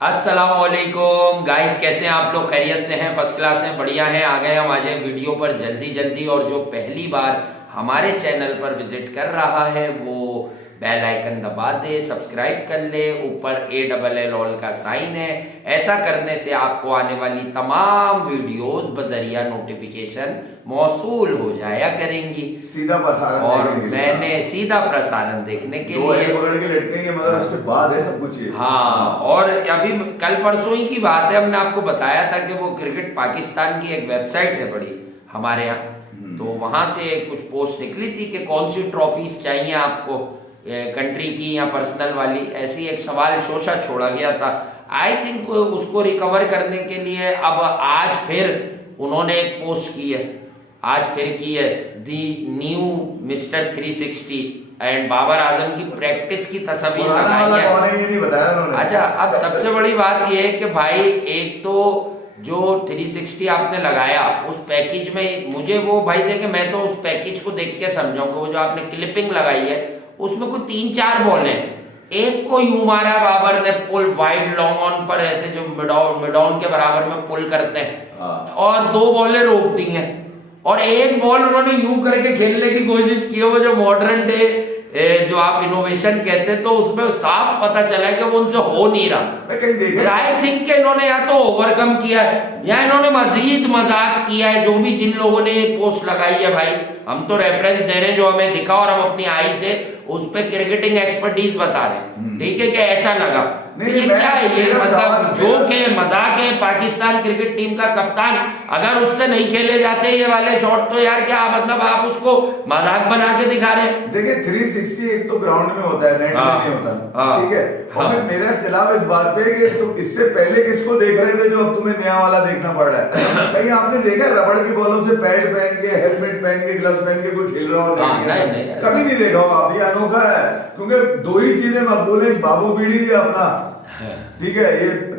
अस्सलामुअलैकुम गाइस, कैसे हैं आप लोग? खैरियत से हैं? फर्स्ट क्लास हैं? बढ़िया हैं? आ गए हम आज वीडियो पर जल्दी जल्दी। और जो पहली बार हमारे चैनल पर विजिट कर रहा है वो बेल आइकन दबा दे, सब्सक्राइब कर ले। ऊपर ALL ऑल का साइन है। ऐसा करने से आपको आने वाली तमाम वीडियोस बजरिया नोटिफिकेशन मौसूल हो जाया करेंगी। सीधा प्रसारण और देखने के लिए। मैंने सीधा प्रसारण देखने के दो लिए एक पकड़ के लटकेंगे, मगर उसके बाद है सब कुछ ये। हाँ। और अभी कल परसों ही की बात है, हमने आपको बताया था कि वो क्रिकेट पाकिस्तान की एक वेबसाइट है बड़ी हमारे यहाँ, तो वहां से कुछ पोस्ट निकली थी कि कौन सी ट्रॉफीज चाहिए आपको, कंट्री की या पर्सनल वाली। ऐसी एक सवाल शोषा छोड़ा गया था। आई थिंक उसको रिकवर करने के लिए अब आज फिर उन्होंने एक पोस्ट की है, आज फिर की है, दी न्यू मिस्टर 360 एंड बाबर आजम की प्रैक्टिस की तस्वीर लगाई है। कौन है ये नहीं बताया उन्होंने। अच्छा, अब सबसे बड़ी बात यह है कि भाई एक तो जो 360 आपने लगाया उस पैकेज में, मुझे वो भाई देखे, मैं तो उस पैकेज को देख के समझाऊंगा। वो जो आपने क्लिपिंग लगाई है उसमें कोई 3-4 बॉल हैं। एक को यूं मारा बाबर ने पुल वाइड लॉन्ग ऑन पर, ऐसे जो मिडॉन के बराबर में पुल करते हैं, और 2 बॉलें रोक दी हैं। और एक बॉल उन्होंने यूं करके खेलने की कोशिश की है, वो जो मॉडर्न डे जो आप इनोवेशन कहते हैं, तो उसमें साफ पता चला है कि वो उनसे हो नहीं रहा। आई थिंक इन्होंने या तो ओवरकम किया है या इन्होंने मजीद मजाक किया है। जो भी जिन लोगों ने ये पोस्ट लगाई है भाई, हम तो रेफरेंस दे रहे हैं जो हमें दिखा और हम अपनी आई से उस पर क्रिकेटिंग एक्सपर्टीज बता रहे हैं, ठीक है? कि ऐसा लगा ये क्या है, ये मतलब जोक है, मजाक है। पाकिस्तान क्रिकेट टीम का कप्तान अगर उससे नहीं खेले जाते ये वाले शॉट, तो यार क्या मतलब आप उसको मजाक बना के दिखा रहे हैं। देखिए 360 एक तो ग्राउंड में होता है, नेट में नहीं होता, ठीक है। और फिर मेरा इख्तिलाफ इस बात पे कि तो इससे पहले किसको देख रहे थे जो अब तुम्हें नया वाला देखना पड़ रहा है? कहीं आपने देखा रबड़ की बॉलों से पैड पहन के, हेलमेट पहन के, ग्लव्स पहन के कोई खेल रहा हो? कभी नहीं देखा होगा। अब ये अनोखा है क्योंकि 2 ही चीजें मकबूल है, बाबू बीड़ी है अपना, ठीक है, ये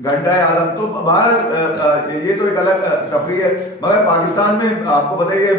घंटा है आजम। तो बहरहाल ये तो एक अलग तफरी है। मगर पाकिस्तान में आपको बताइए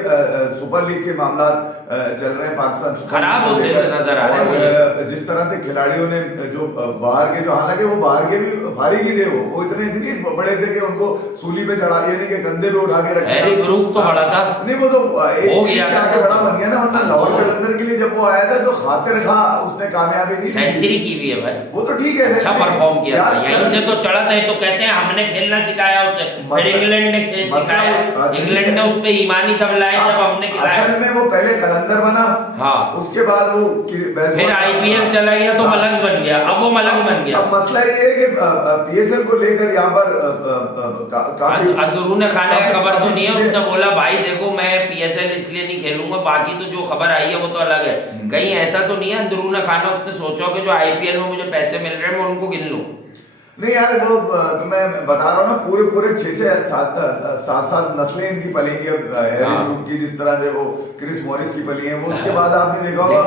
सुपर लीग के मामला चल रहे हैं, पाकिस्तान खराब होते हुए नजर आ रहे हैं। जिस तरह से खिलाड़ियों ने जो बाहर के, जो हालांकि वो बाहर के भी फारिग ही थे, वो इतने बड़े थे कि उनको सूली पे चढ़ा, यानी कि कंधे पे उठा के रखे। हैरी ब्रूक तो बड़ा था, नहीं वो तो हो गया आगे बड़ा बन गया ना। वरना लाहौर कलंदर के लिए जब वो आया था तो खातिर खा उसने कामयाबी नहीं, सेंचुरी की हुई है भाई, वो तो ठीक है, अच्छा परफॉर्म किया था। यहीं से तो चढ़ा था। तो कहते हैं हमने खेलना सिखाया उसे, फिर इंग्लैंड ने खेल सिखाया, इंग्लैंड ने उस पे ईमानी दबलाया जब हमने खिलाया। असल में वो पहले कलंदर बना, हाँ, उसके बाद वो फिर IPL चला गया तो मलंग बन गया। अब वो मलंग बन गया। अब मसला ये है कि PSL को लेकर यहाँ पर काफी अंदरूनी खाने की खबर तो नहीं है। उसने बोला भाई देखो मैं PSL इसलिए नहीं खेलूंगा, बाकी तो जो खबर आई है वो तो अलग है। कहीं ऐसा तो नहीं है अंदरूनी खाना उसने सोचा कि जो IPL में मुझे पैसे मिल रहे हैं मैं उनको गिन लूं? नहीं यार, वो तो मैं बता रहा हूँ ना, पूरे 6-7 नस्लें इनकी पलेंगी। अब हैरी ब्रूक की जिस तरह से वो क्रिस मॉरिस की पली है, वो उसके बाद आपने देखा होगा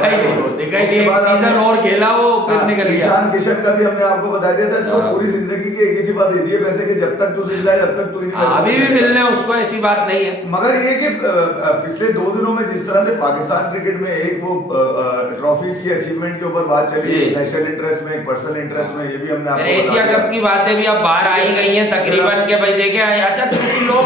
सीजन और खेला वो फिर निकल गया। ईशान किशन का भी हमने आपको बता दिया था, इसको पूरी जिंदगी की एक ही बात दे दी है पैसे कि जब तक तू जिंदा है जब तक तू अभी भी मिलने उसको, ऐसी बात नहीं है। मगर ये कि पिछले 2 दिनों में जिस तरह से पाकिस्तान क्रिकेट में एक वो ट्रॉफीज की अचीवमेंट के ऊपर बात चली, नेशनल इंटरेस्ट में, पर्सनल इंटरेस्ट में, ये भी हमने आपको एशिया कप की बातें भी अब बाहर आई गई हैं तकरीबन के भाई देखे। अच्छा, कुछ लोग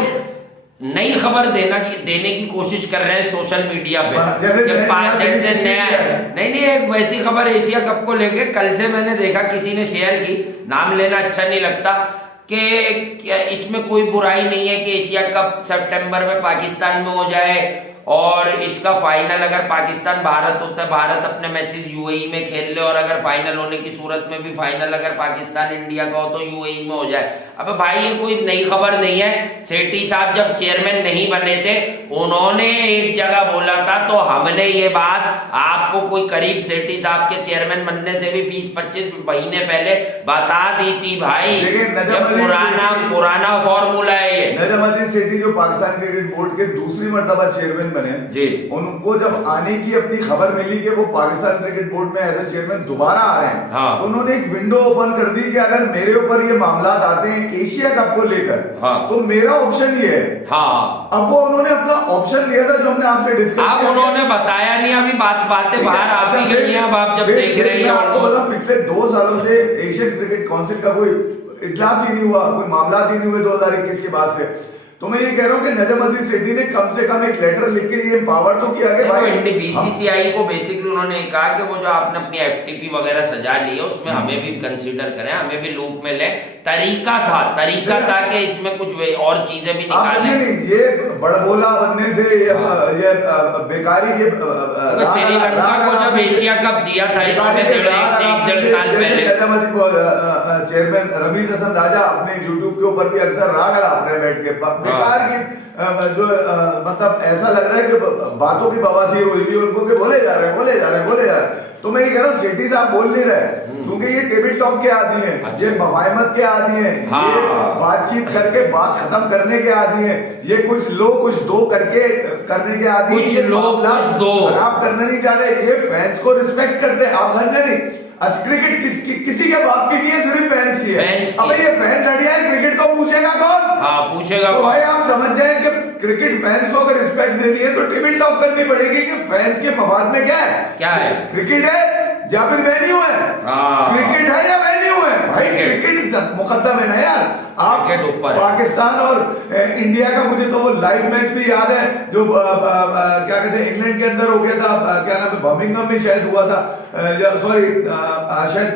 नई खबर देने की कोशिश कर रहे हैं सोशल मीडिया पे, जैसे नया है। नहीं, एक वैसी खबर एशिया कप को लेके कल से मैंने देखा, किसी ने शेयर की, नाम लेना अच्छा नहीं लगता, कि इसमें कोई बुराई नहीं है कि एशिया कप सितंबर में पाकिस्तान में हो जाए, और इसका फाइनल अगर पाकिस्तान भारत होता है, भारत अपने मैचेस UAE में खेल ले, और अगर फाइनल होने की सूरत में भी फाइनल अगर पाकिस्तान इंडिया का हो तो UAE में हो जाए। अब भाई ये कोई नई खबर नहीं है। सेठी साहब जब चेयरमैन नहीं बने थे, उन्होंने एक जगह बोला था, तो हमने ये बात आपको कोई करीब सेठी साहब के चेयरमैन बनने से भी 20-25 महीने पहले बता दी थी भाई। पुराना फॉर्मूला है ये। नजम अजीज सेठी जो पाकिस्तान क्रिकेट बोर्ड के दूसरी मर्तबा चेयरमैन बने जी, उनको जब आने की अपनी खबर मिली कि वो पाकिस्तान क्रिकेट बोर्ड में एज ए चेयरमैन दोबारा आ रहे हैं, हाँ, तो उन्होंने एक विंडो ओपन कर दी कि अगर मेरे ऊपर ये मामला आते हैं एशिया कप को लेकर, हाँ, तो मेरा ऑप्शन ये है। हाँ, अब वो उन्होंने अपना ऑप्शन दिया था जो हमने आपसे डिस्कस आप उन्होंने बताया नहीं, अभी बातें बाहर आप ही गई हैं। अब आप जब देख रहे हैं, आपको पता पिछले 2 सालों से एशियन क्रिकेट काउंसिल का कोई इजलास ही नहीं हुआ, कोई मामला ही नहीं हुए 2021 के बाद से। तो मैं ये कह रहा हूँ कि नजम अजीज सेठी ने कम से कम एक लेटर लिख के ये पावर तो किया कि भाई बीसीसीआई को बेसिकली उन्होंने कहा कि वो जो आपने अपनी एफटीपी वगैरह सजा ली है उसमें हमें भी कंसीडर करें, हमें भी लूप में लें। तरीका था कि इसमें कुछ और चीजें भी निकालें। ये बड़बोला बनने से ये बेकारी के श्रीलंका को जब एशिया कप दिया था इन्होंने 1.5 साल पहले, चेयरमैन रमीज हसन राजा अपने यूट्यूब के ऊपर भी अक्सर राग अपने बैठ के बेकार की जो मतलब ऐसा लग रहा है कि बातों की बवासीर हुई भी उनको कि बोले जा रहे हैं। तो मैं ये कह रहा हूँ सेठी साहब बोल नहीं रहे क्योंकि ये टेबल टॉक के आदी हैं, ये मुफाहमत के आदी हैं, ये बातचीत करके बात खत्म करने के आदी हैं, ये कुछ लो कुछ दो करके करने के आदी हैं, ये खराब करना नहीं चाह रहे, ये फैंस को रिस्पेक्ट करते हैं। आप समझे नहीं, क्रिकेट किसी के बाप की नहीं है, सिर्फ फैंस की है। अबे ये फैंस हटिया है, क्रिकेट को पूछेगा कौन? पूछेगा तो भाई आप समझ जाए कि क्रिकेट फैंस को अगर रिस्पेक्ट देनी है तो टेबल टॉक करनी पड़ेगी कि फैंस के मफाद में क्या है, क्रिकेट है या फिर वेन्यू है, क्रिकेट है या वेन्यू है। भाई क्रिकेट मुकद्दम है ना यार। आप पाकिस्तान और इंडिया का मुझे तो वो लाइव मैच भी याद है जो क्या कहते हैं इंग्लैंड के अंदर हो गया था, क्या नाम है, बर्मिंघम में शायद हुआ था, सॉरी शायद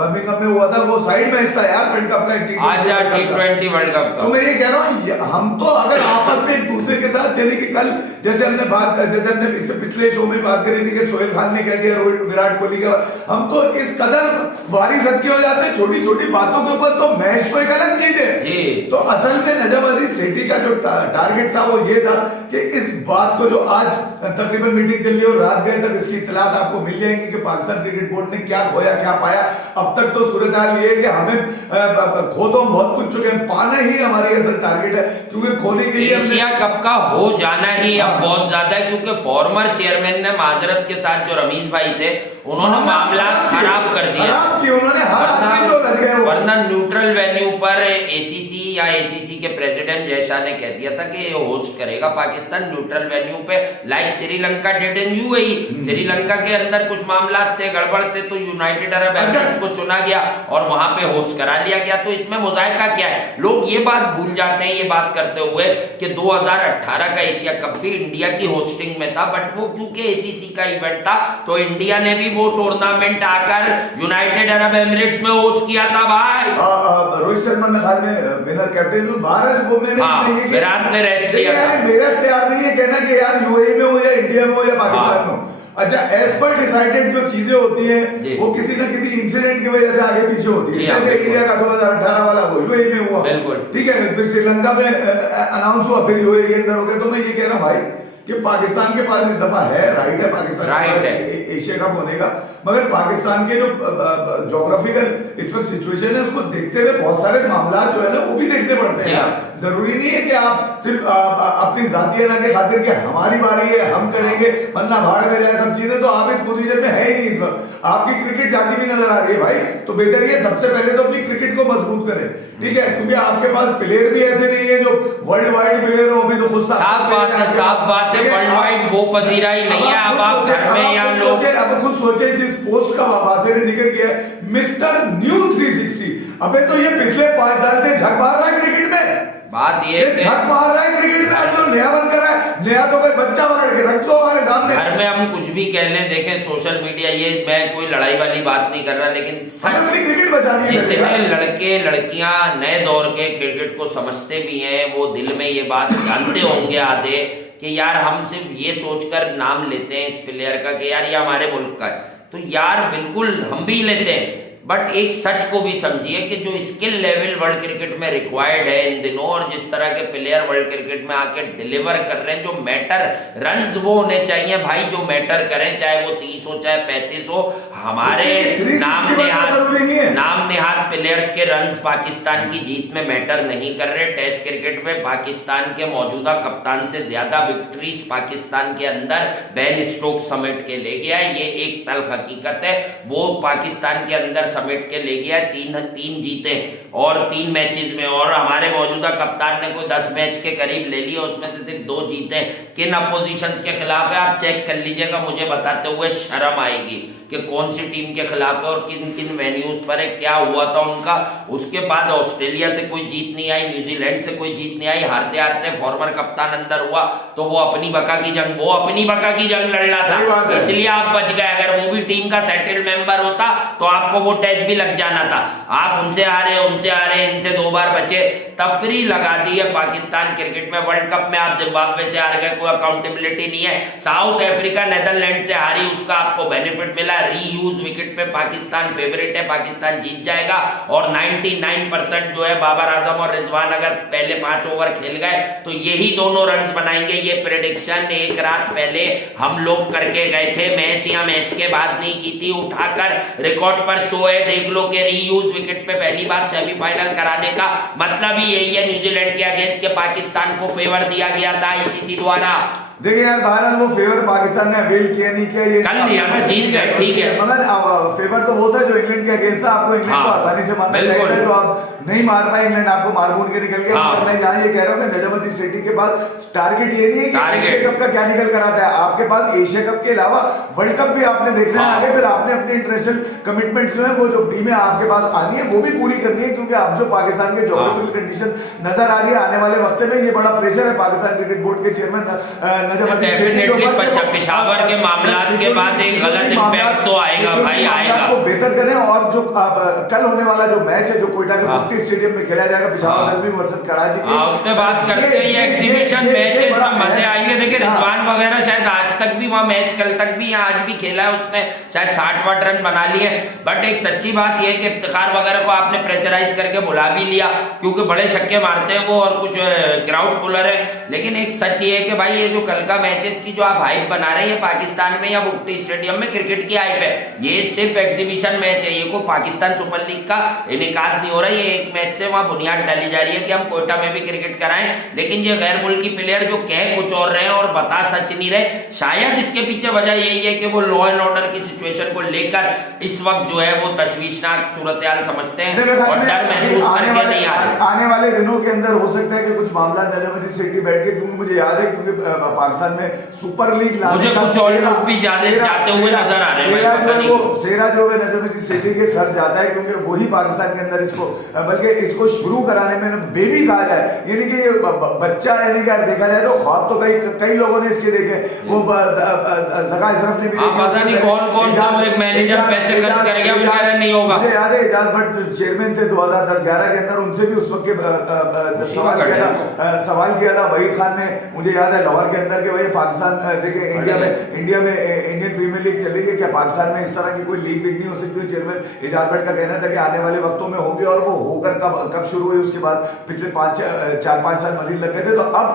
बर्मिंघम में हुआ था। वो साइड मैच था यार वर्ल्ड कप का, T20 वर्ल्ड कप। तो मैं ये कह रहा हूँ हम तो अगर आपस में एक दूसरे के साथ, यानी कि कल जैसे हमने पिछले शो में बात करी थी कि सोहेल खान ने कह दिया विराट कोहली का, हम तो इस कदर वारी सबके हो जाते हैं छोटी छोटी बातों के ऊपर। तो मैच तो एक अलग चीज है। तो असल में नजम अजीज सेठी का जो टारगेट था वो ये था कि इस बात को जो आज तकरीबन मीटिंग के लिए और रात गए तक इसकी इत्तलात आपको मिल जाएंगी कि पाकिस्तान क्रिकेट बोर्ड ने क्या खोया क्या पाया। अब तक तो सूरत हाल ये है कि हमें खो तो हम बहुत कुछ चुके हैं, पाना ही हमारी असल टारगेट है, क्योंकि खोने के लिए एशिया कप का हो जाना ही अब बहुत ज्यादा है। क्योंकि फॉर्मर चेयरमैन ने माजरत के साथ जो रमीज भाई थे उन्होंने मामला खराब कर दिया, वरना न्यूट्रल वेन्यू पर एसीसी या एसीसी के प्रेसिडेंट जयशाह ने कह दिया था कि ये होस्ट करेगा पाकिस्तान न्यूट्रल वेन्यू पे, like Sri Lanka did in UAE. Sri Lanka के अंदर कुछ मामला थे, गड़बड़ थे, तो यूनाइटेड अरब एमिरेट्स को चुना गया और वहां पे होस्ट करा लिया गया। तो इसमें मुजाहिका क्या है, लोग ये बात भूल जाते हैं ये बात करते हुए कि 2018 का एशिया कप भी इंडिया की होस्टिंग में था, बट वो क्योंकि एसीसी का इवेंट था तो इंडिया ने भी वो टूर्नामेंट आकर यूनाइटेड अरब एमिरेट्स में होस्ट किया था। भाई रोहित शर्मा में हाल में विनर कैप्टन भारत वो मैंने विराट ने रेस्ट किया था। मेरा इख्तियार नहीं है कहना कि यार यूएई में हो या इंडिया में हो या पाकिस्तान में हो। अच्छा, एज पर डिसाइडेड जो चीजें होती हैं वो किसी न किसी इंसिडेंट की वजह से आगे पीछे होती है। जैसे इंडिया का 2018 वाला वो यूएई में हुआ, ठीक है, फिर श्रीलंका में अनाउंस हुआ, फिर यूएई के अंदर हो गया। तो मैं ये कह रहा हूँ भाई कि पाकिस्तान के पास इस दफा है राइट है पाकिस्तान एशिया कप होने का, मगर पाकिस्तान के जो ज्योग्राफिकल इस वक्त सिचुएशन है उसको देखते हुए बहुत सारे मामला जो है ना वो भी देखने पड़ते हैं। जरूरी नहीं है कि आप सिर्फ अपनी जातीय ना के खातिर कि हमारी बारी है हम करेंगे वरना भाड़ में जाए सब चीजें, तो आप इस पोजीशन में है ही नहीं इस वक्त। आपकी क्रिकेट जाती भी नजर आ रही है भाई, तो बेहतर ये सबसे पहले तो अपनी क्रिकेट को मजबूत करें, ठीक है, क्योंकि आपके पास प्लेयर भी ऐसे नहीं है जो वर्ल्ड वाइड प्लेयर हो, अभी तो खुद साफ बात है वर्ल्ड वाइड वो पजीरा ही नहीं है। अब आप घर में या लोग अब खुद सोचे जिस पोस्ट का वासे ने जिक्र किया मिस्टर न्यू 360, अबे तो ये पिछले 5 साल से झक मार रहा है क्रिकेट में। बात ये झक मार रहा है क्रिकेट में, जो नया बन कर रहा है, नया तो कोई बच्चा पकड़ के रख दो हमारे सामने। घर में हम कुछ भी कह लें, देखें सोशल मीडिया, ये मैं कोई लड़ाई वाली बात नहीं कर रहा, लेकिन सच क्रिकेट बचानी है। जितने लड़के लड़कियां नए दौर के क्रिकेट को समझते भी हैं वो दिल में ये बात जानते होंगे आधे कि यार हम सिर्फ ये सोचकर नाम लेते हैं इस प्लेयर का कि यार ये हमारे मुल्क का है, तो यार बिल्कुल हम भी लेते हैं, बट एक सच को भी समझिए कि जो स्किल लेवल वर्ल्ड क्रिकेट में रिक्वायर्ड है इन दिनों, और जिस तरह के प्लेयर वर्ल्ड क्रिकेट में आके डिलीवर कर रहे हैं, जो मैटर रन्स वो होने चाहिए भाई जो मैटर करें, चाहे वो 30 हो चाहे 35 हो। हमारे नाम नेहाद प्लेयर्स के रन्स पाकिस्तान की जीत में मैटर नहीं कर रहे। टेस्ट क्रिकेट में पाकिस्तान के मौजूदा कप्तान से ज्यादा विक्ट्रीज पाकिस्तान के अंदर बेन स्टोक्स समेट के ले गया है, ये एक तल्ख हकीकत है। वो पाकिस्तान के अंदर समेट के ले गया है, तीन जीते और 3 मैचेस में, और हमारे मौजूदा कप्तान ने कोई 10 मैच के करीब ले लिया, उसमें से सिर्फ 2 जीते। किन अपोजिशंस के खिलाफ है आप चेक कर लीजिएगा, मुझे बताते हुए शर्म आएगी कि कौन सी टीम के खिलाफ है और किन किन वेन्यूज पर है, क्या हुआ था उनका। उसके बाद ऑस्ट्रेलिया से कोई जीत नहीं आई, न्यूजीलैंड से कोई जीत नहीं आई, हारते हारते फॉर्मर कप्तान अंदर हुआ तो वो अपनी बका की जंग लड़ रहा था, इसलिए आप बच गए। अगर वो भी टीम का सेटल्ड मेंबर होता तो आपको वो टेस्ट भी लग जाना था। आप उनसे आ रहे इनसे 2 बार बचे, तफरी लगा दी है पाकिस्तान क्रिकेट में। वर्ल्ड कप में आप जिम्बाब्वे से हार गए, कोई अकाउंटेबिलिटी नहीं है। साउथ अफ्रीका नीदरलैंड से हारी, उसका आपको बेनिफिट मिला। रीयूज विकेट पे पाकिस्तान फेवरेट है, पाकिस्तान जीत जाएगा। और 99% जो है बाबर आजम और रिजवान अगर पहले 5 ओवर खेल गए तो यही दोनों रन बनाएंगे। ये प्रेडिक्शन एक रात पहले हम लोग करके गए थे, मैच या मैच के बाद नहीं की थी, उठाकर रिकॉर्ड पर शो है, देख लो कि रीयूज विकेट पे पहली बात सेमीफाइनल कराने का मतलब ही यही है। न्यूजीलैंड के अगेंस्ट के पाकिस्तान को फेवर दिया गया था आईसीसी द्वारा। देखिए यार भारत, वो फेवर पाकिस्तान ने अवेल किया नहीं किया, ये कल लिया ना, जीत गए, ठीक है, मगर फेवर तो वो था जो इंग्लैंड के अगेंस्ट था। आपको इंग्लैंड को आसानी से मारना चाहिए था, जो आप नहीं मार पाए, इंग्लैंड आपको मार मूर के निकल गया। और मैं यहाँ ये कह रहा हूँ कि नजमुद्दीन सिटी के बाद टारगेट ये नहीं है कि एशिया कप का क्या निकल कर आता है, आपके पास एशिया कप के अलावा वर्ल्ड कप भी आपने देखना है आगे। फिर आपने अपनी इंटरनेशनल कमिटमेंट जो है, वो जो टीमें आपके पास आनी है वो भी पूरी करनी है, क्योंकि आप जो पाकिस्तान के ज्योग्राफिकल कंडीशन नजर आ रही है आने वाले वक्त में, ये बड़ा प्रेशर है पाकिस्तान क्रिकेट बोर्ड के चेयरमैन नजमुद्दीन सिटी। पेशावर के मामलात के बाद एक गलत इंपैक्ट तो आएगा भाई, आएगा। को बेहतर करें, और जो कल होने वाला जो मैच है जो कोयटा के मुफ्ती स्टेडियम में खेला जाएगा, पेशावर दरबी वर्सेस कराची के, उसमें बात करते हैं ये एग्जीबिशन मैचेस में मजे आएंगे। देखिए रिजवान वगैरह शायद आज तक भी वहां मैच, कल तक भी आज भी खेला है, उसने शायद 60 रन बना लिए। बट एक सच्ची बात यह है कि इफ्तिखार वगैरह को आपने प्रेशराइज करके बुला भी लिया, क्योंकि बड़े छक्के मारते हैं वो और कुछ क्राउड पुलर है। लेकिन एक सच ये है कि भाई ये जो कल का मैचेस की जो आप हाइप बना रहे हैं पाकिस्तान में या मुफ्ती स्टेडियम में, क्रिकेट की हाइप है, ये सिर्फ एग्जीबिशन मैच है, ये कोई पाकिस्तान सुपर लीग का इनेकाद नहीं हो रहा है। ये एक मैच से वहां बुनियाद डाली जा रही है कि हम कोयटा में भी क्रिकेट कराएं। लेकिन ये गैर मुल्की प्लेयर जो कह कुछ और रहे हैं और बता सच नहीं रहे, शायद इसके पीछे वजह यही है कि वो लॉ एंड ऑर्डर की सिचुएशन को लेकर इस वक्त जो है वो तशवीशनाक सूरत हाल समझते हैं और डर महसूस करके नहीं आ रहे। आने वाले दिनों के अंदर हो सकता है कि कुछ मामला नजमुद्दीन सिटी बैठ के, क्योंकि मुझे याद है क्योंकि पाकिस्तान में सुपर लीग मुझे कुछ और लोग भी जाते हुए नजर आ रहे हैं। सेरा जो है नजमुद्दीन सिटी के सर जाता है, क्योंकि वही पाकिस्तान के अंदर इसको, बल्कि इसको शुरू कराने में बेबी कहा जाए, यानी कि बच्चा, यानी कि देखा जाए तो ख्वाब तो कई लोगों ने इसके देखे। वो ज़का अशरफ ने भी पता नहीं कौन एक मैनेजर पैसे खर्च करेगा, वगैरह नहीं होगा। मुझे याद है एजाज भट्ट जो चेयरमैन थे 2010-11 के अंदर, उनसे भी उस वक्त सवाल किया था वहीद खान ने, मुझे याद है लाहौर के अंदर के भाई पाकिस्तान देखिए इंडिया में इंडियन प्रीमियर लीग चल रही है, क्या पाकिस्तान में इस तरह की कोई लीग नहीं हो सकती? चेयरमैन एजाज भट्ट का कहना था कि आने वाले वक्तों में होगी, और वो होकर कब शुरू हुई, उसके बाद पिछले 4-5 साल मजीद लग गए थे। तो अब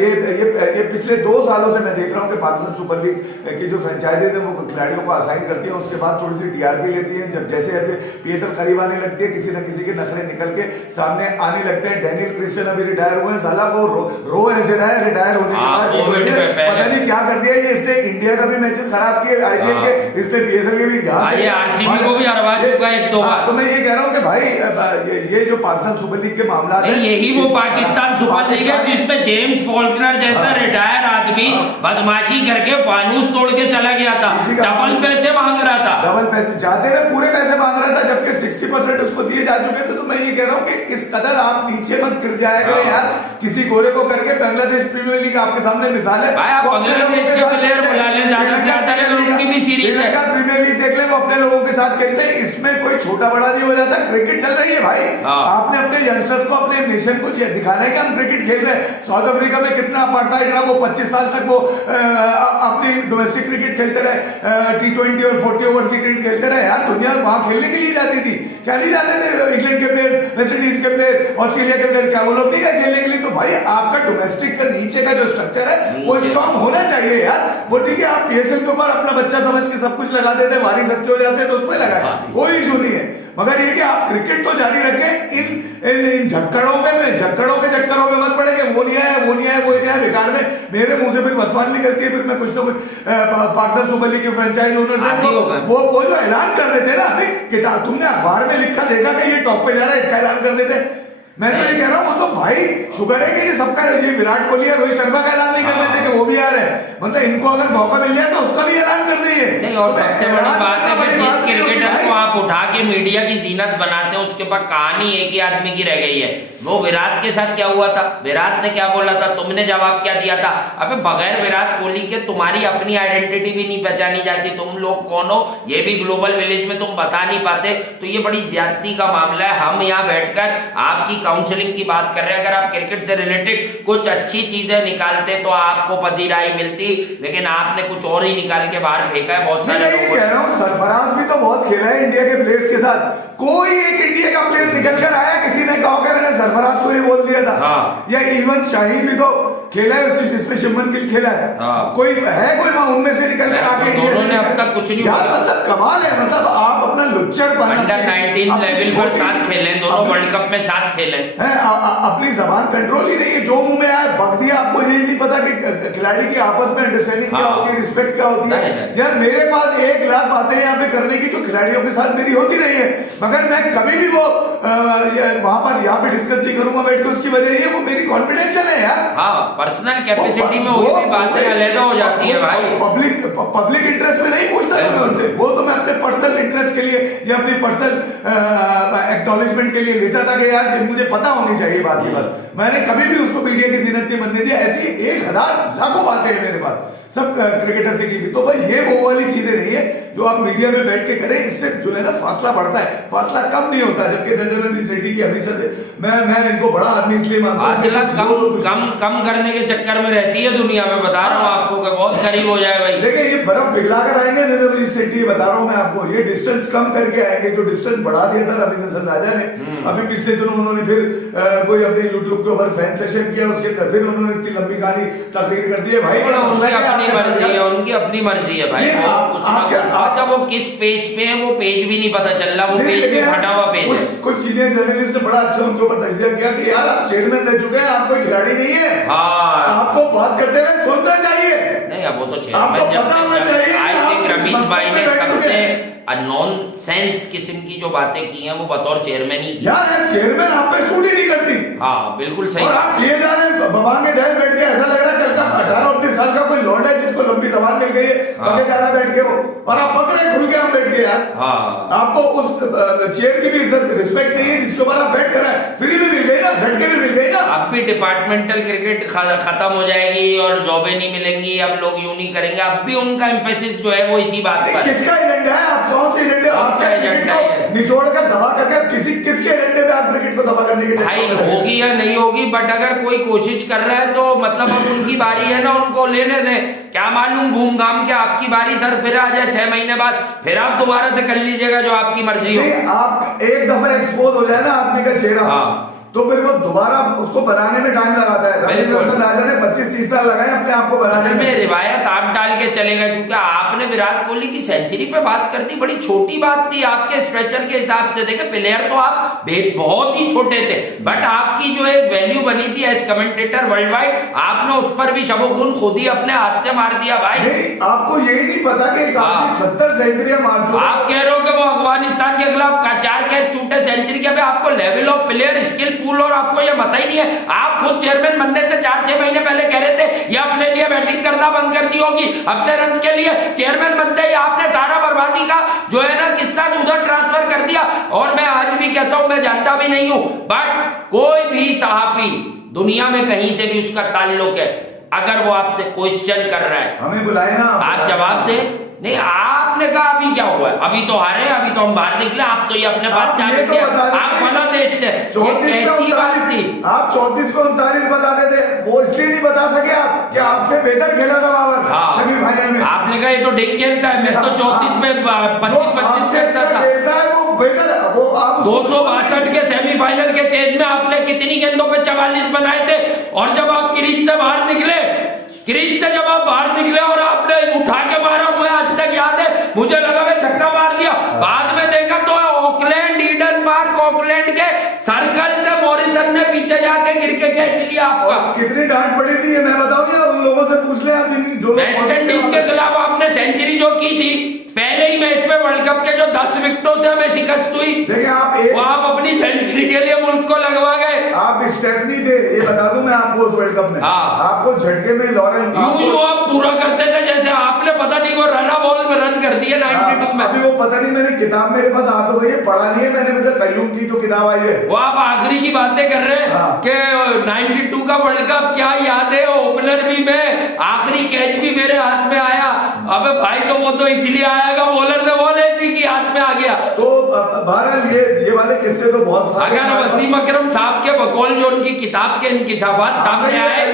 ये पिछले 2 सालों से मैं देख रहा हूँ कि पाकिस्तान सुपर लीग की जो फ्रेंचाइजीज है वो खिलाड़ियों को असाइन करती है, उसके बाद थोड़ी सी टीआरपी लेती है। जब जैसे जैसे पीएसएल करीब आने लगती है, किसी न किसी के नखरे निकल के सामने आने लगते हैं। डैनियल क्रिस्टियन अभी रिटायर हुए हैं, साला वो रो ऐसे रहा है रिटायर होने के बाद, पता नहीं क्या कर दिया ये इसने। इंडिया का भी मैचेस खराब किए आईपीएल के, इसने पीएसएल के भी आरसीबी को भी हरवा चुका है 1-2 बार। तो मैं ये कह रहा हूँ कि भाई ये जो पाकिस्तान सुपर लीग के मामला है, यही वो पाकिस्तान सुपर लीग है जिसमें जेम्स फॉल्कनर जैसा रिटायर आदमी बदमाशी करके फानूस तोड़ के चला गया था, डबल पैसे मांग रहा था, डबल पैसे जाते हुए पूरे पैसे मांग रहा था, जबकि 60% उसको दिए जा चुके थे। तो मैं ये कह रहा हूँ कि इस कदर आप नीचे मत गिर जाया करें यार, किसी गोरे को करके। बांग्लादेश प्रीमियर लीग आपके सामने मिसाल है, बांग्लादेश के प्लेयर बुला ले, उनकी भी सीरीज है, प्रीमियर लीग देख ले, वो अपने लोगों के साथ खेलते हैं, इसमें कोई छोटा बड़ा नहीं हो जाता। क्रिकेट चल रही है भाई, आपने अपने यंगस्टर्स को, अपने नेशन को दिखाना है कि हम क्रिकेट खेल रहे हैं। साउथ अफ्रीका में कितना अपार्टाइड रहा, वो 25 साल तक वो अपनी डोमेस्टिक क्रिकेट खेलते रहे, T20 और 40 ओवर्स की क्रिकेट खेलते रहे यार। दुनिया वहां खेलने के लिए जाती थी, क्या नहीं जाते थे? इंग्लैंड के प्लेयर, वेस्ट इंडीज के प्लेयर, ऑस्ट्रेलिया के प्लेयर, क्या वो लोग नहीं गए खेलने के लिए? तो भाई आपका डोमेस्टिक का नीचे का जो स्ट्रक्चर है वो स्ट्रॉन्ग होना चाहिए यार। वो ठीक है, आप पीएसएल के ऊपर अपना बच्चा समझ के सब कुछ लगा देते, मारी सकते हो जाते तो उसमें लगा, कोई इशू नहीं है। मगर ये कि आप क्रिकेट तो जारी रखें, इन झक्कड़ों के चक्करों में मत पड़े कि वो नहीं आया वो नहीं आया वो नहीं आया। बेकार में मेरे मुंह से फिर बसवान निकलती है, फिर मैं कुछ ना कुछ पाकिस्तान सुपर लीग के फ्रेंचाइज ओनर वो जो ऐलान कर देते ना, किताब तुमने अखबार में लिखा देखा कि ये टॉप पे जा रहा है, इसका ऐलान कर देते। मैं तो ये कह रहा हूँ, वो तो भाई शुगर है कि ये सबका, ये विराट कोहली और रोहित शर्मा का ऐलान नहीं कर देते कि वो भी आ रहे हैं। मतलब इनको अगर मौका मिल जाए तो उसका भी ऐलान कर देंगे। नहीं, और सबसे बड़ी बात है कि जिस क्रिकेटर को आप उठा के मीडिया की जीनत बनाते हैं उसके पास कहानी एक ही आदमी की रह गई है। वो विराट के साथ क्या हुआ था, विराट ने क्या बोला था, तुमने जवाब क्या दिया था? अबे बगैर विराट कोहली के तुम्हारी अपनी आइडेंटिटी भी नहीं पहचानी जाती, तुम लोग कौन हो ये भी ग्लोबल विलेज में तुम बता नहीं पाते। तो ये बड़ी ज्यादती का मामला है। हम यहाँ बैठकर आपकी काउंसलिंग की बात कर रहे हैं। अगर आप क्रिकेट से रिलेटेड कुछ अच्छी चीजें निकालते तो आपको पजीराई मिलती, लेकिन आपने कुछ और ही निकाल के बाहर फेंका है। बहुत सारे लोग कह रहा हूँ, सरफराज भी तो बहुत खेला है इंडिया के प्लेयर्स के साथ। कोई एक इंडिया का प्लेयर निकल कर आया किसी ने कहा कि मैंने सरफराज को ये बोल दिया था? हाँ। या इवन शाहीन भी तो खेला है, जिसमें शुभमन गिल खेला है। हाँ। कोई उनमें से निकल कर आके इंडिया ने अब तक कुछ नहीं यार, मतलब कमाल है। मतलब आप अपना लुच्चड़ अंडर 19 लेवल पर साथ खेले, दोनों वर्ल्ड कप में साथ खेले हैं। अपनी जबान कंट्रोल ही नहीं है, जो मुंह में आया बक दिया। आपको ये नहीं पता कि खिलाड़ी की आपस में अंडरस्टैंडिंग क्या होती है, रिस्पेक्ट क्या होती है। यार मेरे पास 1 लाख बातें यहाँ पे करने की जो खिलाड़ियों के साथ मेरी होती रही है, मगर मैं कभी भी वो वहां पर यहाँ पे डिस्कस नहीं करूंगा बैठ के। उसकी वजह ये वो मेरी कॉन्फिडेंशियल है यार। हाँ, पर्सनल कैपेसिटी में वो भी बातें अलग हो जाती है भाई। पब्लिक इंटरेस्ट में नहीं पूछता था मैं उनसे, वो तो मैं अपने पर्सनल इंटरेस्ट के लिए या अपनी पर्सनल एक्नॉलेजमेंट के लिए लेता था कि यार मुझे पता होनी चाहिए बात की बात। मैंने कभी भी उसको मीडिया की जीनत नहीं बनने दिया। ऐसी 1000 लाखों बातें हैं मेरे पास सब क्रिकेटर से की भी। तो भाई ये वो वाली चीजें नहीं है जो आप मीडिया में बैठ के करें, इससे जो है ना फासला बढ़ता है, फासला कम नहीं होता। जबकि नजरबंदी सेठी की हमेशा से मैं इनको बड़ा आदमी इसलिए मानता हूं, कम करने के चक्कर में रहती है दुनिया में। बता रहा हूँ आपको कि बहुत करीब हो जाए भाई। देखिए ये बर्फ पिघला कर आएंगे नजरबंदी सेठी, बता रहा हूँ मैं आपको। ये डिस्टेंस कम करके आएंगे, जो डिस्टेंस बढ़ा दिया था रविंद्र राजा ने। अभी पिछले दिनों उन्होंने फिर कोई अपने यूट्यूब के ऊपर फैन सेशन किया, उसके अंदर फिर उन्होंने इतनी लंबी कहानी तकरीर कर दी है। भाई उनकी अपनी मर्जी है भाई। अच्छा वो किस पेज पे है वो पेज भी नहीं पता चल रहा, वो पेज भी फटा हुआ पेज है। कुछ सीनियर जर्नलिस्ट ने बड़ा अच्छा उनके ऊपर तजिया किया कि यार आप चेयरमैन रह चुके हैं, आप कोई खिलाड़ी नहीं है। हाँ, आपको बात करते हुए सोचना चाहिए। नहीं, अब वो तो चेयरमैन जब आई थिंक रमीज भाई ने सबसे नॉनसेंस किस्म की जो बातें की हैं वो बतौर चेयरमैन ही की। यार चेयरमैन आप पे सूट ही नहीं करती। हाँ बिल्कुल सही। और आप किए जा रहे हैं बबांगे दहल बैठ के, ऐसा लग रहा है कल का 18-19 साल का कोई लौंडा है जिसको लंबी जबान मिल गई है, पके जा रहा बैठ के वो, और आप पकड़े खुल के हम बैठ के यार। हाँ, आपको उस चेयर की भी इज्जत रिस्पेक्ट नहीं है जिसके ऊपर आप बैठ कर आए। फ्री भी मिल गई ना, झटके भी मिल गई ना। अब भी डिपार्टमेंटल क्रिकेट खत्म हो जाएगी और जॉबें नहीं मिलेंगी, अब लोग यूं नहीं करेंगे। अब भी उनका एम्फेसिस जो है वो इसी बात पर। किसका एजेंडा है? आप कौन से एजेंडे निचोड़ कर दबा करके किसके एजेंडे पे आप क्रिकेट को दबा करने के भाई होगी या नहीं होगी, बट अगर कोई कोशिश कर रहा है तो मतलब अब उनकी बारी है ना, उनको लेने दें। क्या मालूम घूम घाम के आपकी बारी सर फिर आ जाए 6 महीने बाद, फिर आप दोबारा से कर लीजिएगा जो आपकी मर्जी हो। आप एक दफा एक्सपोज हो जाए ना आदमी का चेहरा, तो फिर वो दोबारा उसको बनाने में टाइम लगाता है। रविंद्र राजा ने 25-30 साल लगाए अपने आप को बनाने में। रिवायत आप डाल के चलेगा, क्योंकि आपने विराट कोहली की सेंचुरी पे बात कर दी, बड़ी छोटी बात थी आपके स्ट्रेचर के हिसाब से। देखे प्लेयर तो आप बहुत ही छोटे थे, बट आपकी जो एक वैल्यू बनी थी एज कमेंटेटर वर्ल्ड वाइड, आपने उस पर भी शबो-खून खुद ही अपने हाथ से मार दिया भाई। आपको यही नहीं पता कि 70 सेंचुरियां मार चुका। आप कह रहे हो कि वो अफगानिस्तान के खिलाफ 4 कैच छूटे सेंचुरी के, आपको level of player skill pool और आपको ये पता ही नहीं है। आप खुद चेयरमैन बनने से 4-6 महीने पहले कह रहे थे ये अपने लिए बैटिंग करना बंद कर दी होगी, अपने रन के लिए। चेयरमैन बनते ही आपने सारा बर्बादी का जो है ना किस्सा उधर ट्रांसफर कर दिया। और मैं आज भी कहता हूं, मैं जानता भी नहीं हूं, बट कोई भी सहाफी दुनिया में कहीं से भी उसका ताल्लुक है, अगर वो आपसे क्वेश्चन कर रहा है, हमें बुलाए ना, आप जवाब दें। नहीं, आपने कहा अभी क्या हुआ है, अभी तो हारे, अभी तो हम बाहर निकले, आप तो ये अपने पास जाने तो आप फला देश से। कैसी बात थी? आप 34 पे 39 बताते थे, वो इसलिए नहीं बता सके आप कि आपसे बेहतर खेला था बाबर सेमीफाइनल में। आपने कहा ये तो ठीक खेलता है, मैं तो 34 पे 25-25 खेलता था। वो बेहतर, वो आप 262 के सेमीफाइनल के चेज में आपने कितनी गेंदों पे 44 बनाए थे, और जब आप क्रीज से बाहर निकले, जब आप बाहर निकले और आपने उठा के मारा, मुझे आज तक याद है, मुझे लगा मैं छक्का मार दिया। बाद में देखा तो ऑकलैंड ऑकलैंड के सर्कल से मॉरिसन ने पीछे जाके गिर के कैच लिया आपका। कितनी डांट पड़ी थी ये मैं बताऊं या उन लोगों से पूछ ले आप जो वेस्ट इंडीज के खिलाफ आपने सेंचुरी जो की थी पहले ही मैच में वर्ल्ड कप के जो 10 विकेटों से हमें शिकस्त हुई, देखिए आप वो आप अपनी सेंचुरी के लिए मुल्क को लगवा गए। आप स्टेपनी थे ये बता दूं मैं आपको उस वर्ल्ड कप में। आपको झटके में लॉरेल यूं आप पूरा करते थे जैसे आपने पता नहीं वो रन बॉल में रन कर दिए 92 में। अभी वो पता नहीं मैंने किताब मेरे पास आ तो गई है, पढ़ा नहीं है मैंने, मतलब कयूम की जो किताब आई है वो आप आखिरी की बातें कर रहे हैं कि 92 का वर्ल्ड कप क्या याद है, ओपनर भी मैं, आखिरी कैच भी मेरे हाथ में आया। अबे भाई तो वो तो इसलिए आएगा बॉलर ने बॉल ऐसी की हाथ में आ गया। तो बहरहाल ये वाले किस्से तो बहुत सारे। अगर वसीम अकरम साहब के बकौल जो उनकी किताब के इंकिशाफात सामने आए,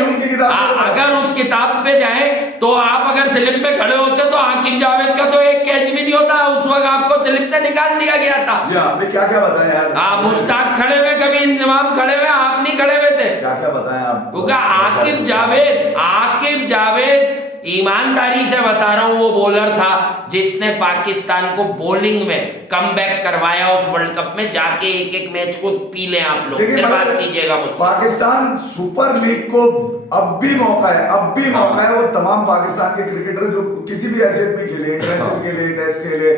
अगर उस किताब पे जाए तो आप अगर स्लिप पे खड़े होते तो आकिब जावेद का तो एक कैच भी नहीं होता, उस वक्त आपको स्लिप से निकाल दिया गया था। क्या क्या बताएं यार। हाँ, मुश्ताक खड़े हुए, कभी इंजमाम खड़े हुए, आप नहीं खड़े हुए थे। क्या क्या बताएं आप, क्योंकि आकिब जावेद ईमानदारी से बता रहा हूं वो बॉलर था जिसने पाकिस्तान को बॉलिंग में कमबैक करवाया उस वर्ल्ड कप में। जाके एक एक मैच को पी ले आप लोग, फिर बात कीजिएगा मुझसे। पाकिस्तान सुपर लीग को अब भी मौका है, वो तमाम पाकिस्तान के क्रिकेटर जो किसी भी हैसियत में खेले, इंटरनेशनल खेले, टेस्ट खेले,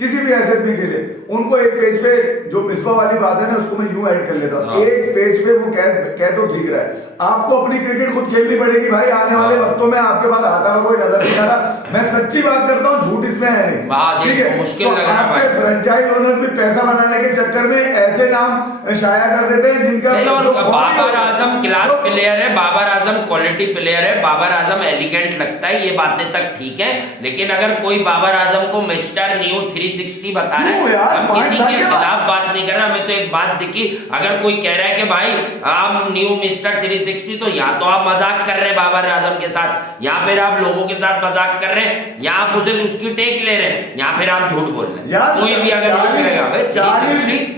किसी भी हैसियत में खेले, उनको एक पेज पे जो मिसबा वाली बात है ना उसको मैं यूं ऐड कर लेता हूं। एक पेज पे वो कह तो ठीक रहा है, आपको अपनी क्रिकेट खुद खेलनी पड़ेगी भाई। आने वाले वक्तों में आपके पास आता हुआ कोई नजर नहीं आ रहा, मैं सच्ची बात करता हूं, झूठ इसमें है नहीं, ठीक है। मुश्किल तो आपके फ्रेंचाइज ओनर भी पैसा बनाने के चक्कर में ऐसे नाम शाया कर देते हैं जिनका बाबर आजम क्लास प्लेयर है, बाबर आजम क्वालिटी प्लेयर है, बाबर आजम एलिगेंट लगता है, ये बातें तक ठीक है। लेकिन अगर कोई बाबर आजम को मिस्टर न्यू 360 बता रहा है, हम किसी के खिलाफ बात नहीं कर रहे, हमें तो एक बात दिखी, अगर कोई कह रहा है कि भाई आप न्यू मिस्टर 360, तो या तो आप मजाक कर रहे हैं बाबर आजम के साथ, या फिर आप लोगों के साथ मजाक कर रहे हैं, या आप उसे उसकी टेक ले रहे हैं, या फिर आप झूठ बोल रहे हैं। कोई भी अगर कहेगा भाई 360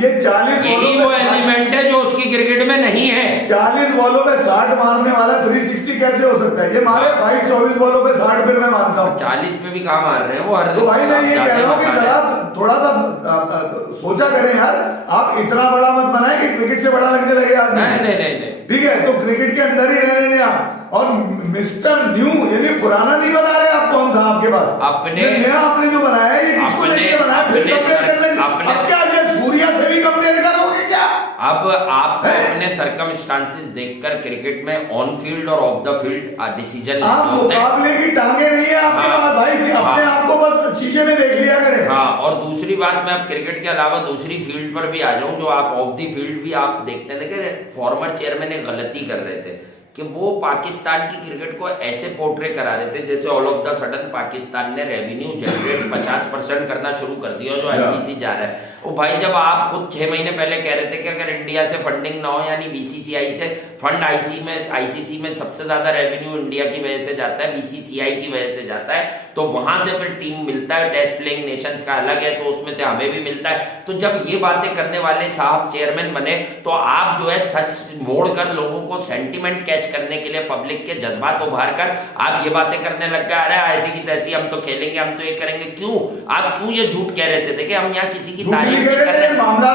ये 40 यही वो एलिमेंट है जो उसकी क्रिकेट में नहीं है। 40 बॉलों में 60 मारने वाला 360 कैसे हो सकता है? ये मारे 22-24 बॉलों में 60, फिर मैं मानता हूँ 40 पे भी कहाँ मार रहे हैं वो हर। तो भाई मैं ये कह रहा हूँ कि जरा थोड़ा सा सोचा करें यार, आप इतना बड़ा मत बनाए कि क्रिकेट से बड़ा लगने लगे आदमी। नहीं, ठीक है, तो क्रिकेट के अंदर ही रहने दें आप। और मिस्टर न्यू यानी पुराना नहीं बता रहे आप, कौन था आपके पास? अपने नया आपने जो बनाया है, ये किसको देख के बनाया? फिर कंपेयर कर लेंगे। अब क्या ये सूर्या से भी कंपेयर करोगे क्या? अब आप अपने सर्कमस्टांसेस देखकर क्रिकेट में ऑन फील्ड और ऑफ द फील्ड डिसीजन आप मुकाबले की टांगे नहीं है आपके पास भाई, अपने आप को बस शीशे में देख लिया करें। हाँ, और दूसरी बात मैं अब क्रिकेट के अलावा दूसरी फील्ड पर भी आ जाऊं, जो आप ऑफ द फील्ड भी आप देखते थे कि फॉर्मर चेयरमैन एक गलती कर रहे थे कि वो पाकिस्तान की क्रिकेट को ऐसे पोर्ट्रे करा रहे थे जैसे all of the sudden Pakistan ने रेवेन्यू जनरेट 50% करना शुरू कर दिया जो आईसीसी जा रहा है। वो भाई जब आप खुद 6 महीने पहले कह रहे थे कि अगर इंडिया से फंडिंग ना हो, यानी बीसीसीआई से फंड आईसीसी में सबसे ज्यादा रेवेन्यू इंडिया की वजह से जाता है, बीसीसीआई की वजह से जाता है, तो वहां से फिर टीम मिलता है, टेस्ट प्लेइंग नेशंस का अलग है तो उसमें से हमें भी मिलता है। तो जब ये बातें करने वाले साहब चेयरमैन बने तो आप जो है सच मोड़ कर लोगों को सेंटिमेंट कैच करने के लिए, पब्लिक के जज्बात उभार कर आप ये बातें करने लग गए, अरे ऐसी की तैसी हम तो खेलेंगे, हम तो ये करेंगे। क्यों आप क्यों ये झूठ कह रहे थे कि हम यहाँ किसी की तारीफ नहीं कर रहे?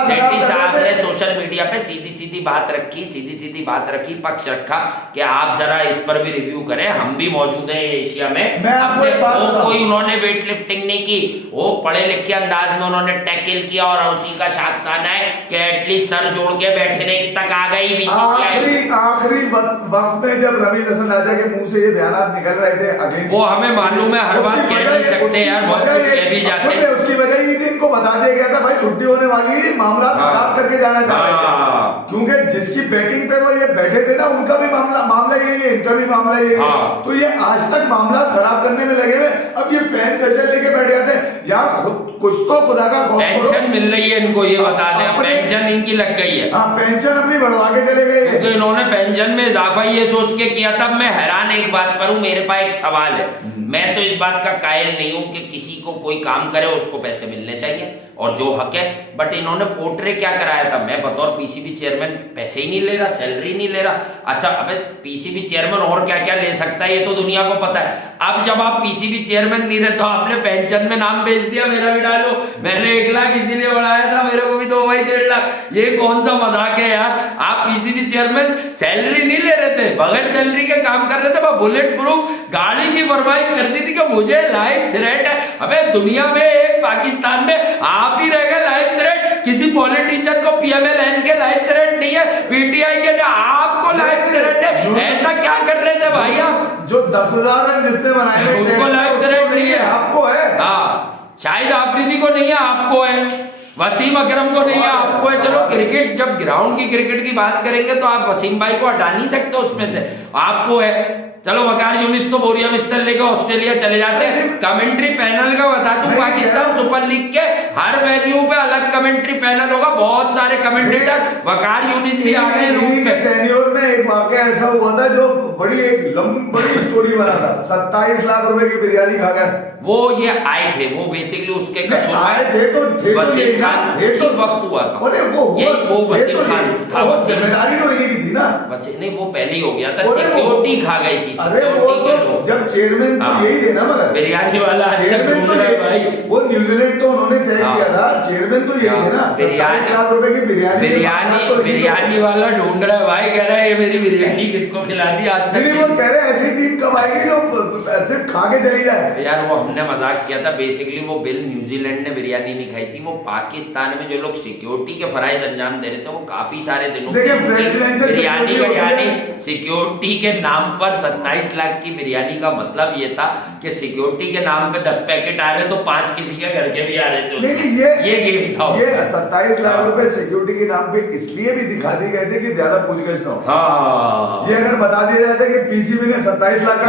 सेठी साहब ने सोशल मीडिया पे सीधी सीधी बात रखी, पक्ष रखा कि आप जरा इस पर भी रिव्यू करें, हम भी मौजूद हैं एशिया में। कोई उन्होंने वेट लिफ्टिंग नहीं की, वो पढ़े लिखे अंदाज में उन्होंने टैकल किया और उसी का शाखसाना है कि एटलीस्ट सर जोड़ के बैठने तक आ गई। आखिरी वक्त में जब रमीज हसन राजा के मुंह से ये बयानात निकल रहे थे अगेंस्ट, वो हमें मालूम है, हर बात कह नहीं सकते यार, बहुत कुछ कह भी जाते हैं। उसकी वजह ये थी, इनको बता दिया गया था भाई छुट्टी होने वाली है, मामला खराब करके जाना चाह रहे थे, क्योंकि जिसकी बैकिंग पे वो ये बैठे थे ना, उनका भी मामला यही है, इनका भी मामला यही है। तो ये आज तक मामला खराब करने में लगे हुए, अब ये फैन सेशन लेके बैठ जाते हैं यार। कुछ तो खुदा का खौफ करो। पेंशन मिल रही है इनको, ये बता दें, पेंशन इनकी लग गई है। हाँ, पेंशन अपनी बढ़वा के चले गए, क्योंकि इन्होंने पेंशन में इजाफा ये सोच के किया था। मैं हैरान एक बात पर हूं, मेरे पास एक सवाल है, मैं तो इस बात का कायल नहीं हूं कि किसी को कोई काम करे उसको पैसे मिलने चाहिए और जो हक है। बट इन्होंने पोर्ट्रे क्या कराया था, मैं बतौर पीसीबी चेयरमैन पैसे ही नहीं ले रहा, सैलरी नहीं ले रहा। अच्छा अबे पीसीबी चेयरमैन और क्या क्या ले सकता है ये तो दुनिया को पता है। अब जब आप पीसीबी चेयरमैन नहीं रहे तो आपने पेंशन में नाम भेज दिया, मेरा भी डालो, मैंने 1 लाख इसीलिए बढ़ाया था, मेरे को भी दो भाई 1.5 लाख। ये कौन सा मजाक है यार। आप पीसीबी चेयरमैन सैलरी नहीं ले रहे थे, बगैर सैलरी के काम कर रहे थे, बुलेट प्रूफ गाड़ी की फरमाइश कर दी थी कि मुझे लाइफ थ्रेट है। अबे दुनिया में एक पाकिस्तान में आप ही रह गए लाइफ थ्रेट, किसी पॉलिटिशियन को पीएमएलएन के लाइफ थ्रेट नहीं है, पीटीआई के आपको लाइफ थ्रेट है। ऐसा क्या कर रहे थे भाई आप? जो 10,000 रन जिसने बनाए उसको लाइफ थ्रेट नहीं है, आपको है। हाँ शाहिद आफरीदी को नहीं है, आपको है। वसीम अकरम को नहीं है, आपको है। चलो क्रिकेट, जब ग्राउंड की क्रिकेट की बात करेंगे तो आप वसीम भाई को हटा नहीं सकते उसमें से, आपको है। चलो वकार यूनिस तो बोरिया बिस्तर लेके ऑस्ट्रेलिया चले जाते हैं। कमेंट्री पैनल का बता दूं, पाकिस्तान सुपर लीग के हर वेन्यू पे अलग कमेंट्री पैनल होगा, बहुत सारे कमेंटेटर। वकार यूनिस भी आ गए रूम में। टेन्योर में एक वाकया ऐसा हुआ था जो बड़ी स्टोरी बना था। 27 लाख रुपए की बिरयानी खा गए वो, ये आए थे वो बेसिकली उसके कसूर आए थे तो वसीम खान उसी वक्त हुआ था। अरे वो वसीम खान था, जिम्मेदारी तो इन्हीं की थी ना। नहीं वो पहले ही हो गया था, सिक्योरिटी खा गई थी। अरे वो तो जब चेयरमैन तो यही थे ना, मगर बिरयानी वाला चेयरमैन तो भाई वो न्यूजीलैंड तो उन्होंने तय किया था, चेयरमैन तो यही थे ना। 27 लाख रुपए की बिरयानी वाला ढूंढ रहा है भाई, कह रहा है ये मेरी बिरयानी किसको खिला दी आज तक। वो कह रहे हैं ऐसी टीम कब आएगी जो सिर्फ खा के चली जाए। यार वो हमने मजाक किया था, बेसिकली वो बिल न्यूजीलैंड ने बिरयानी नहीं खाई थी, वो पाकिस्तान में जो लोग सिक्योरिटी के फराइज अंजाम दे रहे थे वो काफी सारे दिनों बिरयानी का, यानी सिक्योरिटी के नाम पर 27 लाख की बिरयानी का मतलब ये था कि सिक्योरिटी के नाम पे 10 पैकेट आ रहे तो 5 किसी के घर के भी आ रहे थे। ये गेम था। ये 27 लाख रुपए सिक्योरिटी के नाम पे इसलिए भी दिखा दिए गए थे कि ज्यादा पूछगछ न हो। हाँ ये अगर बता दिया जाता कि पीसीबी ने 27 लाख का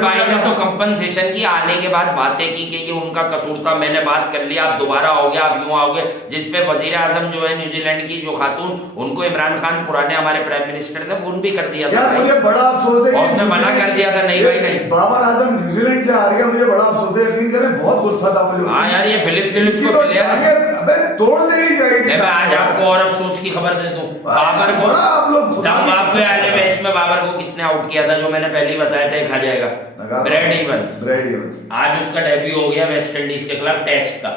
भाई ने तो कंपनसेशन की, आने के बाद बातें की कि ये उनका कसूर था, मैंने बात कर लिया, आप दोबारा आओगे, आप यूं आओगे। जिसपे वजीर आजम जो है न्यूजीलैंड की जो खातून, उनको इमरान खान पुराने हमारे प्राइम मिनिस्टर ने फोन भी कर दिया था। मुझे बड़ा अफसोस है, उसने मना कर दिया था, नहीं भाई नहीं। बाबर आजम न्यूजीलैंड से हार गया, मुझे बड़ा अफसोस है, यकीन करें बहुत गुस्सा था मुझे। हाँ यार ये फिलिप्स को अबे तोड़ देनी चाहिए। मैं आज आपको और अफसोस की खबर दे दूं, बाबर को आप लोग जिम्बाब्वे वाले मैच में बाबर को किसने आउट किया था, जो मैंने पहले ही बताया था, खा जाएगा, ब्रैड इवंस। आज उसका डेब्यू हो गया वेस्ट इंडीज के खिलाफ टेस्ट का।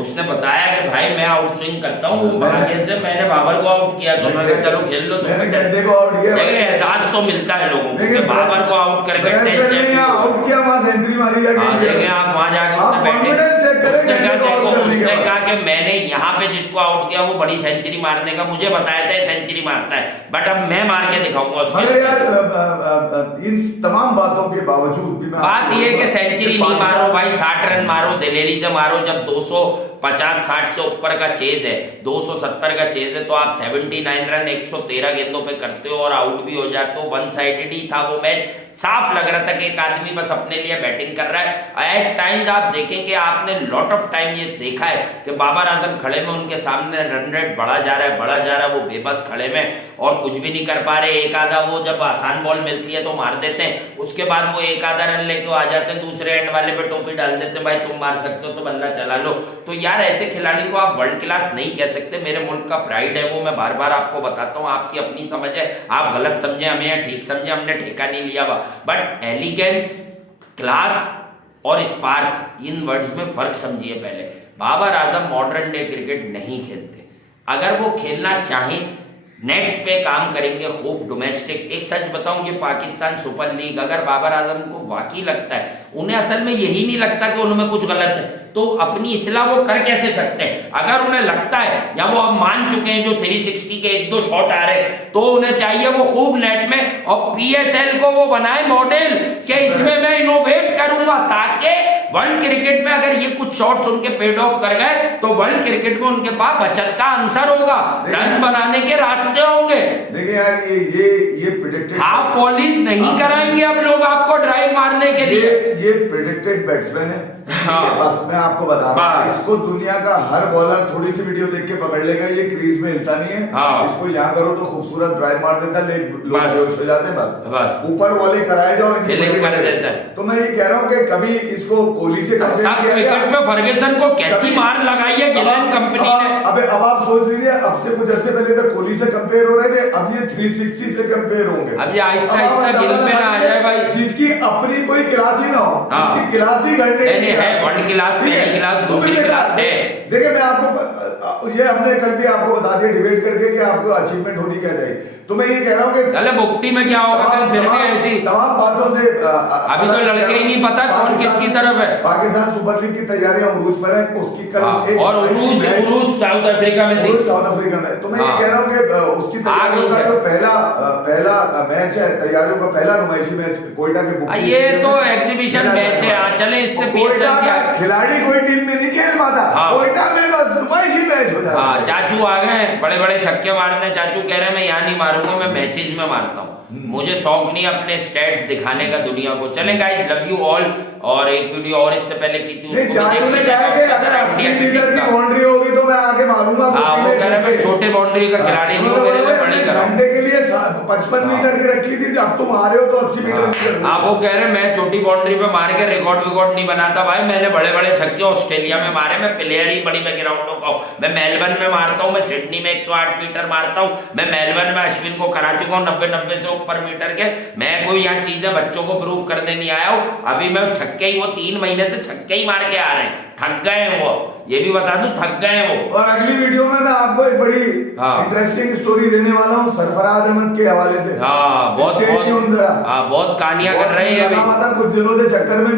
उसने बताया कि भाई मैं आउट स्विंग करता हूँ, भाग्य से मैंने बाबर को आउट किया, तो मैंने चलो खेल लो। एहसास तो मिलता है लोगों को, बाबर को आउट करके टेस्ट आउट किया, वहां सेंचुरी मारी जाके आप वहां जाके उसने कहा कि मैंने यहाँ पे जिसको आउट किया वो बड़ी सेंचुरी मारने का मुझे बताया था, सेंचुरी मारता है, बट अब मैं मार के दिखाऊंगा उसको। इन तमाम बातों के बावजूद भी बात ये कि सेंचुरी नहीं मारो भाई, 60 रन मारो, दिलेरी से मारो। जब 250-60 से ऊपर का चेज है, 270 का चेज है, तो आप 79 रन 113 गेंदों पे करते हो और आउट भी हो जाते हो। 1 साइडेड ही था वो मैच, साफ लग रहा था कि एक आदमी बस अपने लिए बैटिंग कर रहा है। एट टाइम्स आप देखें कि आपने लॉट ऑफ टाइम ये देखा है कि बाबर आजम खड़े में, उनके सामने रन रेट बढ़ा जा रहा है, वो बेबस खड़े में और कुछ भी नहीं कर पा रहे। एक आधा वो जब आसान बॉल मिलती है तो मार देते हैं, उसके बाद वो एक आधा रन लेके आ जाते हैं, दूसरे एंड वाले पे टोपी डाल देते हैं, भाई तुम मार सकते हो तो बल्ला चला लो। तो यार ऐसे खिलाड़ी को आप वर्ल्ड क्लास नहीं कह सकते। मेरे मुल्क का प्राइड है वो, मैं बार बार आपको बताता हूँ, आपकी अपनी समझ है, आप गलत समझे हमें या ठीक समझे, हमने ठेका नहीं लिया हुआ। बट एलिगेंस, क्लास और स्पार्क, इन वर्ड्स में फर्क समझिए पहले। Babar Azam modern day cricket नहीं खेलते, अगर वो खेलना चाहें नेट्स पे काम करेंगे खूब डोमेस्टिक। एक सच बताऊं, ये पाकिस्तान सुपर लीग, अगर बाबर आजम को वाकई लगता है, उन्हें असल में यही नहीं लगता कि उनमें कुछ गलत है, तो अपनी इस्लाह वो कर कैसे सकते हैं? अगर उन्हें लगता है या वो अब मान चुके हैं जो 360 के 1-2 शॉट आ रहे, तो उन्हें चाहिए वो खूब नेट में और PSL को वो बनाए मॉडल कि इसमें मैं इनोवेट करूंगा, ताकि वर्ल्ड क्रिकेट में अगर ये कुछ शॉट्स उनके पेड ऑफ कर गए तो वर्ल्ड क्रिकेट में उनके पास बचत का आंसर होगा, रन बनाने के रास्ते होंगे। देखिए यार ये प्रेडिक्टेड, आप पॉलिश नहीं कराएंगे अब लोग आपको ड्राइव मारने के लिए। ये प्रेडिक्टेड बैट्समैन है हाँ। बस मैं आपको बता रहा हूँ, बस। इसको दुनिया का हर बॉलर थोड़ी सी वीडियो देख के पकड़ लेगा, ये क्रीज में हिलता नहीं है। हाँ। इसको यहाँ करो तो खूबसूरत ड्राइव मार देता, लोग बस। बेहोश हो जाते हैं। बस। बस ऊपर वाले कराए जाओ, इनकी फील्डिंग बड़ी कर बड़ी- देता है। तो मैं ये कह रहा हूँ कि कभी इसको कोहली से कंपेयर सब किया गया? विकेट में फर्गुसन को कैसी कभी- मार लगाई है गिलेन कंपनी ने। अब आप सोच लीजिए, अब से कुछ अर्से पहले तक कोहली से कंपेयर हो रहे थे, अब ये 360 से कंपेयर होंगे। अब ये आहिस्ता अब आप आहिस्ता गिल पे ना आ जाए भाई। जिसकी अपनी कोई क्लास ही ना हो, हाँ। जिसकी क्लास ही घंटे नहीं, है, वर्ल्ड क्लास, ठीक है? पहली क्लास, तो दूसरी फिर क्लास है। देखिए मैं आपको ये हमने कल भी आपको बता दिया डिबेट करके कि आपको अचीवमेंट होनी क्या चाहिए। तो मैं ये कह रहा हूँ कि कल भुगती में क्या होगा, कल फिर भी ऐसी तमाम बातों से अभी तो लड़के ही नहीं पता कौन किसकी तरफ है। पाकिस्तान सुपर लीग की तैयारियां उरूज पर है, उसकी कल एक और उरूज साउथ अफ्रीका में थी। साउथ अफ्रीका में। तो मैं ये कह रहा हूँ कि उसकी तैयारियों का जो पहला मैच है, तैयारियों का पहला नुमाइशी मैच कोयटा के ये तो एग्जीबिशन मैच है। चले इससे कोयटा का खिलाड़ी कोई टीम में नहीं खेल पाता, कोयटा में बस नुमाइशी मैच हो जाता है। चाचू आ गए बड़े बड़े छक्के मारने, चाचू कह रहे हैं मैं यहाँ नहीं मारूंगा, मैं मैचेस में मारता हूँ, मुझे शौक नहीं अपने स्टैट्स दिखाने का दुनिया को। चले गाइस, लव यू ऑल। और एक वीडियो और इससे पहले की थी, चाचू ने कहा कि अगर 80 मीटर की बाउंड्री होगी तो मैं आगे मारूंगा। वो कह रहे मैं छोटे बाउंड्री का खिलाड़ी नहीं हूँ, मेरे लिए बड़ी करो। घंटे के लिए 55 मीटर की रखी थी, अब तुम आ रहे हो तो 80 मीटर की। हाँ, वो कह रहे मैं छोटी बाउंड्री पे मार के रिकॉर्ड नहीं बनाता भाई, मैंने बड़े बड़े छक्के ऑस्ट्रेलिया में मारे, मैं प्लेयर ही बड़ी बैकग्राउंडों का हूँ। मैं मेलबर्न में मारता हूँ, मैं सिडनी में 108 मीटर मारता हूँ, मैं मेलबर्न में अश्विन को करा चुका हूँ 90 से ऊपर मीटर के। मैं कोई यहाँ चीजें बच्चों को प्रूव करने नहीं आया हूँ। अभी मैं छक्के ही, वो 3 महीने से छक्के ही मार के आ रहे हैं, थक गए हैं वो, ये भी बता दूं, थक गए हैं वो। और अगली वीडियो में मैं आपको एक बड़ी इंटरेस्टिंग स्टोरी देने वाला हूँ सरफराज अहमद के हवाले से। बहुत कहानियां कर रहे हैं कुछ दिनों से चक्कर में